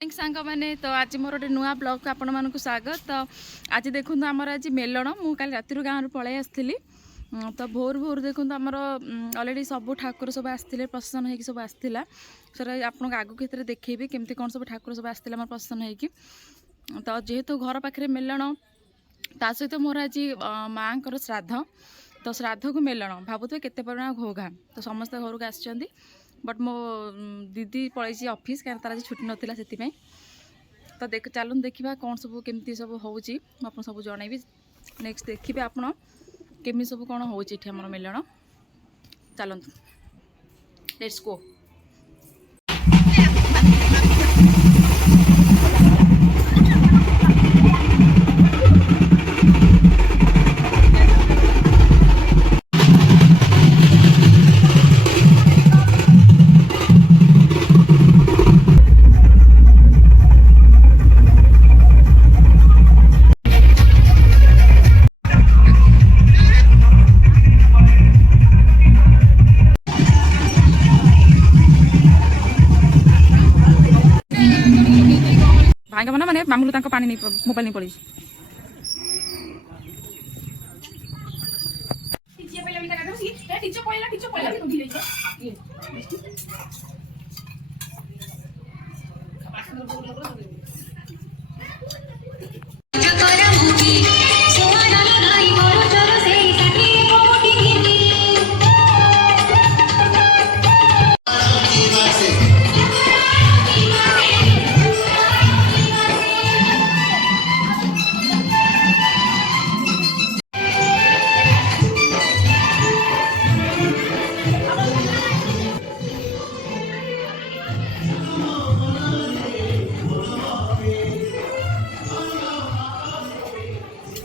सांग मैंने तो आज मोर गोटे नुआ ब्लॉग को आपण मानक स्वागत। तो आज देखो आमर आज मेलण मु काली राति गाँव पलि आसती तो भोर भोर देखो आमर अलरेडी सब ठाकुर सब आसते प्रशासन होगी सब आसाला सर आपको आगू क्षेत्र देखी केमती कौन सब ठाकुर सब आसते आम प्रशासन होगी। तो जेहेतु घर पाखे मेलण ता सहित मोर आज माँ को श्राद्ध तो श्राद्ध को मेलण भावुए केते परिमाण घोघा तो समस्त घर को आसछंती बट मो दीदी पलैसी ऑफिस कहीं तार आज छुट्टी नाला से तो देख चलू देखा कौन सब केमती सब होची आप सब जनइबी नेक्स्ट देखिए आप केमी सब कौन होची आम मेलण चलतु लेट्स गो। भाई बना माने मामूलू तांको पानी नहीं मोबाइल नहीं पड़ी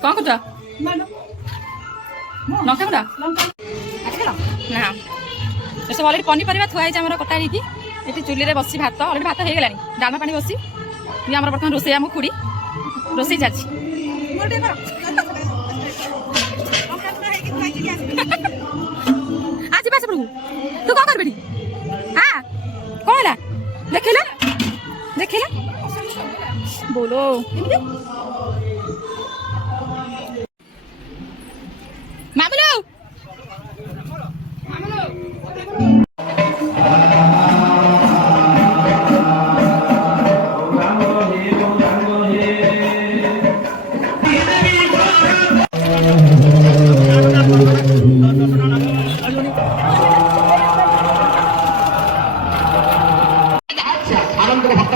कौन कुछ लंका गुड़ा ना ये सब अलरेडी पनीपरिया थुआई आम कटा ये चुली में बसी भात अलरेडी भात हो गला डालमा पानी बसी ये आम बर्तमान रोसे आम खुड़ी रोसे चलती आज बास तू कौन कर हाँ कौन है देखला देखला बोलो मामलो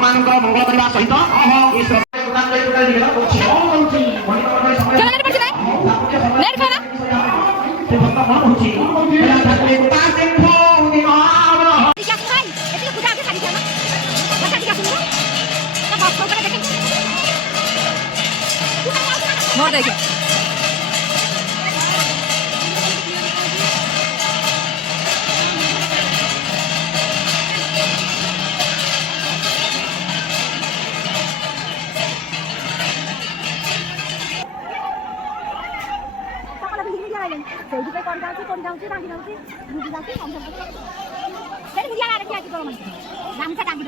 मंगल करने सहित मोर देखिए गामछा टांगी